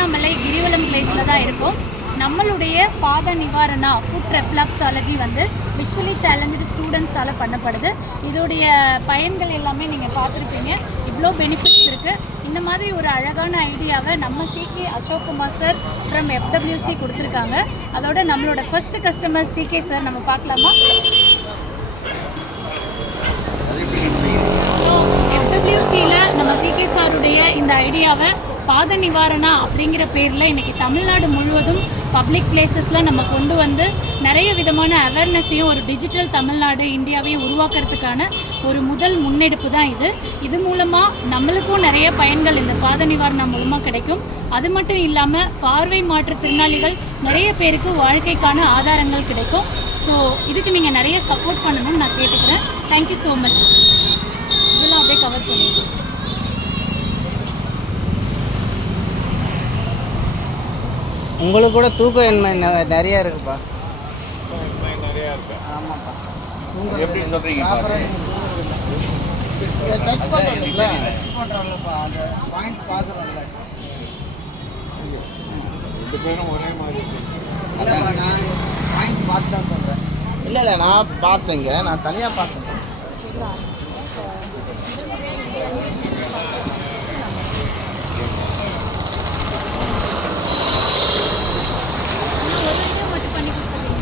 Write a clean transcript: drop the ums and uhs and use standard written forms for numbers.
திருவண்ணாமலை கிரிவலம் பிளேஸில் தான் இருக்கும். நம்மளுடைய பாத நிவாரணா ஃபுட் ரெஃப்ளக்ஸாலஜி வந்து விஷுவலி டேலண்டட் ஸ்டூடெண்ட்ஸால் பண்ணப்படுது. இதோடைய பயன்கள் எல்லாமே நீங்கள் பார்த்துருப்பீங்க. இவ்வளோ பெனிஃபிட்ஸ் இருக்குது. இந்த மாதிரி ஒரு அழகான ஐடியாவை நம்ம CK Ashok Kumar sir from FWC கொடுத்துருக்காங்க. அதோட நம்மளோட ஃபர்ஸ்ட் கஸ்டமர் சிகே சார் நம்ம பார்க்கலாமா? ஸோ எஃப்டபிள்யூசியில் நம்ம சிகே சாருடைய இந்த ஐடியாவை பாத நிவாரணா அப்படிங்கிற பேரில் இன்றைக்கி தமிழ்நாடு முழுவதும் பப்ளிக் பிளேசஸில் நம்ம கொண்டு வந்து நிறைய விதமான அவேர்னஸையும் ஒரு டிஜிட்டல் தமிழ்நாடு இந்தியாவையும் உருவாக்குறதுக்கான ஒரு முதல் முன்னெடுப்பு தான் இது. இது மூலமாக நம்மளுக்கும் நிறைய பயன்கள் இந்த பாத நிவாரணா மூலமாக கிடைக்கும். அது மட்டும் இல்லாமல் பார்வை மாற்றுத்திறனாளிகள் நிறைய பேருக்கு வாழ்க்கைக்கான ஆதாரங்கள் கிடைக்கும். ஸோ இதுக்கு நீங்கள் நிறைய சப்போர்ட் பண்ணணும்னு நான் கேட்டுக்கிறேன். Thank you so much. இதெல்லாம் அப்படியே கவர் பண்ணிடுறேன். உங்களுக்கு கூட தூக்கம் நிறைய இருக்குப்பா. ஆமாப்பா. எப்படி சொல்றீங்க? டச் பண்ணுறோம்லப்பா, அந்த பாயிண்ட்ஸ் பார்க்குறோம்ல. ரெண்டு பேரும் ஒரே மாதிரி இல்லைப்பா, நான் பாயிண்ட்ஸ் பார்த்து தான் சொல்கிறேன். இல்லை நான் பார்த்தேங்க, நான் தனியாக பார்த்தேன்.